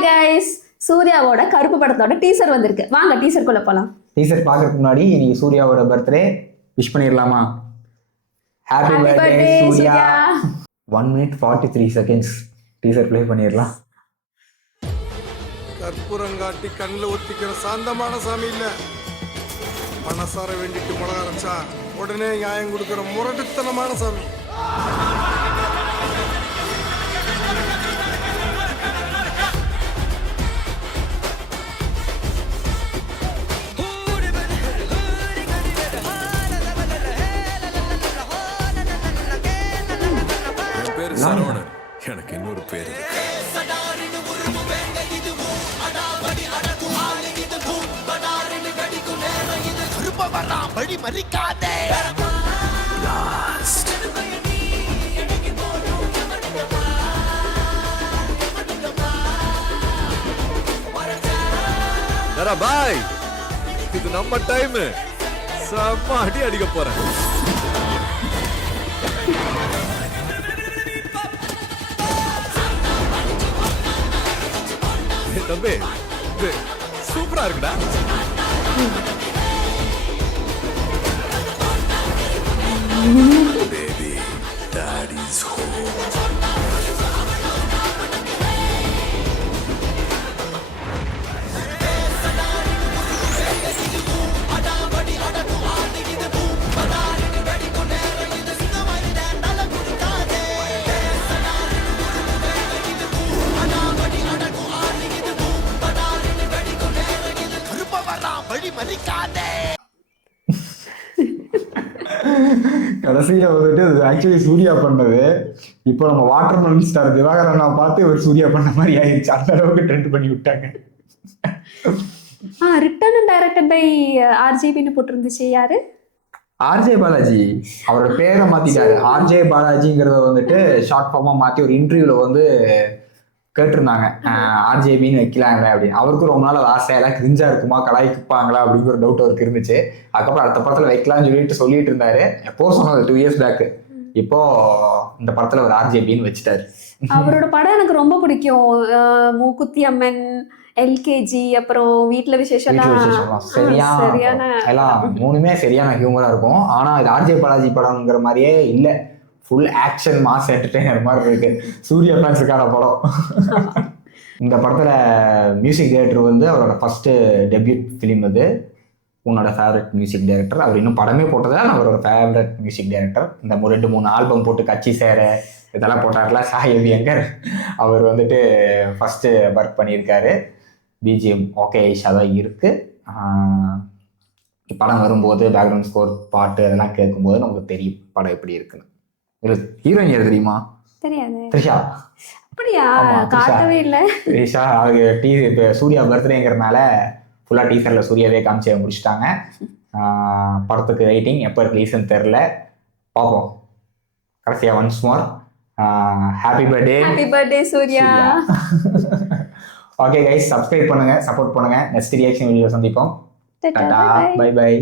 Hi guys, சூர்யாவோட கருப்பு படத்தோட டீசர் வந்திருக்கு. வாங்க டீசருக்குள்ள போலாம். டீசர் பார்க்கறதுக்கு முன்னாடி இன்னைக்கு சூர்யாவோட பர்த்டே விஷ் பண்ணிடலாமா? Happy birthday Surya. 1 minute 43 seconds teaser play பண்ணிடலாம். கற்பூரங்காட்டி கண்ணில் ஒத்திக்கிற சாந்தமான சாமி இல்ல, மனசார வேண்டிட்டு மிளகா அரைச்சா உடனே நியாயம் கொடுக்கிற முரட்டுத்தனமான சாமி. சரவணன், எனக்கு இன்னொரு பேரு. பாய், இது நம்ம டைம். செம்ம அடி அடிக்க போறேன். தம்பி, சூப்பரா இருக்குடா. Baby, daddy's home. கடைசியில வந்துட்டு ஆக்சுவலி சூர்யா பண்ணது. இப்போ நம்ம வாட்டர்மெலன் ஸ்டார் திவாகரன் பார்த்து ஒரு சூர்யா பண்ண மாதிரி ஆயிடுச்சு. அந்த அளவுக்கு ட்ரெண்ட் பண்ணி விட்டாங்க. ரிட்டன் அண்ட் டைரக்டட் பை ஆர்ஜேபின்னு போட்டிருந்துச்சு. யாரு? ஆர்ஜே பாலாஜி. அவரோட பேரை மாத்திட்டாரு. ஆர்ஜே பாலாஜிங்கிறத வந்துட்டு ஷார்ட் ஃபார்மா மாத்தி ஒரு இன்டர்வியூல வந்து கேட்டிருந்தாங்க, ஆர்ஜேபின்னு வைக்கலாங்க அப்படின்னு. அவருக்கும் ரொம்ப நாள் ஆசை, எல்லாம் கிரிஞ்சா இருக்குமா, கலாய்க்குப்பாங்களா அப்படிங்கிற ஒரு டவுட் அவருக்கு இருந்துச்சு. அதுக்கப்புறம் அடுத்த படத்துல வைக்கலாம்னு சொல்லிட்டு இருந்தாரு. எப்போ சொன்னது 2 years பேக். இப்போ இந்த படத்துல ஒரு ஆர்ஜேபின்னு வச்சுட்டாரு. அவரோட படம் எனக்கு ரொம்ப பிடிக்கும். மூக்குத்தி அம்மன், எல்கேஜி, அப்புறம் வீட்டுல விசேஷம் சரியான எல்லாம் 3மே சரியான ஹியூமரா இருக்கும். ஆனா இது ஆர்ஜே பாலாஜி படம்ங்கிற மாதிரியே இல்லை. ஃபுல் ஆக்ஷன் மாஸ் என்டர்டெய்னர் மாதிரி இருக்கு. சூர்யா ஃபேன்ஸுக்கான படம். இந்த படத்துல மியூசிக் டைரக்டர் வந்து அவரோட ஃபர்ஸ்ட் டெபியூட் ஃபிலிம். இது உன்னோட ஃபேவரட் மியூசிக் டைரக்டர். அவர் இன்னும் படமே போட்டதா அவரோட ஃபேவரட் மியூசிக் டைரக்டர். இந்த 2-3 ஆல்பம் போட்டு கட்சி சேர இதெல்லாம் போட்டார்ல சாய் அபியங்கர், அவர் வந்துட்டு ஃபர்ஸ்ட் ஒர்க் பண்ணியிருக்காரு. பிஜிஎம் ஓகே ஐஷா தான் இருக்கு. படம் வரும்போது பேக்ரவுண்ட் ஸ்கோர், பாட்டு அதெல்லாம் கேட்கும்போது நமக்கு தெரியும் படம் எப்படி இருக்குன்னு. ஹீரோயின் யார் தெரியுமா? தெரியாது. த்ரிஷா. அப்படியா? காட்டவே இல்லை. த்ரிஷா இப்போ சூர்யா பர்த்டேங்கிறதுனால ஃபுல்லா டீசர்ல சூர்யாவே காமிச்சு முடிச்சுட்டாங்க. படத்துக்கு வெயிட்டிங், எப்போ ரிலீஸ்ன்னு தெரில, பார்ப்போம். கடைசியா once more happy birthday. Happy birthday Surya. Okay guys, subscribe பண்ணுங்க, சப்போர்ட் பண்ணுங்க. நெக்ஸ்ட் ரியாக்ஷன் வீடியோ சந்திப்போம். Tata, bye by.